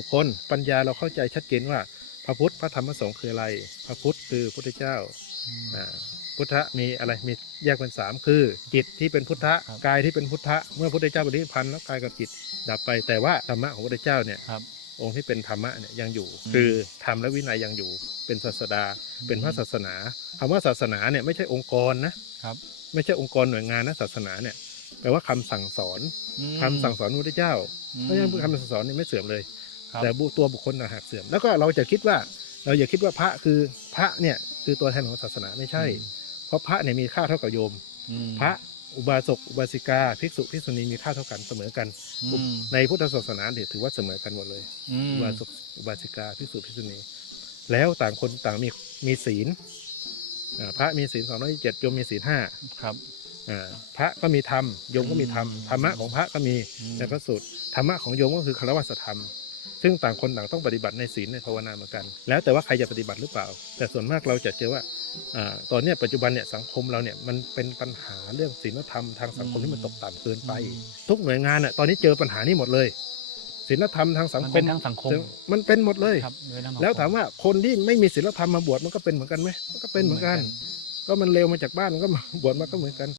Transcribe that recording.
บุคคลปัญญาเราเข้าใจชัดเจนว่า พระพุทธพระธรรมพระสงฆ์คืออะไร พระพุทธคือพุทธเจ้าอ่าพุทธะมีอะไรมีแยกเป็นสามคือ จิตที่เป็นพุทธะครับกายที่เป็นพุทธะเมื่อพุทธเจ้าปฏิพันธ์แล้วกายกับจิตดับไปแต่ว่าธรรมะของพระพุทธเจ้าเนี่ยครับองค์ที่เป็นธรรมะเนี่ยยังอยู่อืมคือธรรมและวินัยยังอยู่เป็นศาสดา เป็นพระศาสนาคำว่าศาสนาเนี่ยไม่ใช่องค์กรนะครับ ไม่ใช่องค์กรหน่วยงานนะศาสนาเนี่ยแปลว่าคำสั่งสอนอืมคำสั่งสอนพระพุทธเจ้าอืมเพราะฉะนั้นคำสั่งสอนนี่ไม่เสื่อมเลยครับ แต่บุตัวบุคคลต่างหากเสื่อม แล้วก็เราจะคิดว่า เราอย่าคิดว่าพระคือพระเนี่ยคือตัวแทนของศาสนาไม่ใช่ เพราะพระเนี่ยมีค่าเท่ากับโยมอืมพระอุบาสกอุบาสิกาภิกษุภิกษุณีมีค่าเท่ากันเสมอกันอืมในพุทธศาสนาเนี่ยถือว่าเสมอกันหมดเลยอืมอุบาสกอุบาสิกาภิกษุภิกษุณี แล้วต่างคนต่างมีมีศีลอ่าพระมีศีลสองร้อยเจ็ดโยมมีศีลห้าครับอ่าพระก็มีธรรมโยมก็มีธรรมอืมธรรมะของพระก็มีอืมในพระสูตรธรรมะของโยมก็คือคารวะธรรม ซึ่งต่างคนต่างต้องปฏิบัติในศีลในภาวนาเหมือนกัน แล้วแต่ว่าใครจะปฏิบัติหรือเปล่า แต่ส่วนมากเราจะเจอว่าอ่าตอนเนี้ยปัจจุบันเนี่ยสังคมเราเนี่ยมันเป็นปัญหาเรื่องศีลธรรมทางสังคมที่มันตกต่ำเกินไปอืมทุกหน่วยงานอะตอนนี้เจอปัญหานี้หมดเลยศีลธรรมทางสังมันคเป็มนทั้งสังคมมันเป็นหมดเลยครับเป็นทั้งสังคแล้วถามว่าคนที่ไม่มีศีลธรรมมาบวชมันก็เป็นเหมือนกันไหมมันก็เป็นเหมือนกัน ก็มันเร็วมาจากบ้านมันก็มาบวชมาก็เหมือนกัน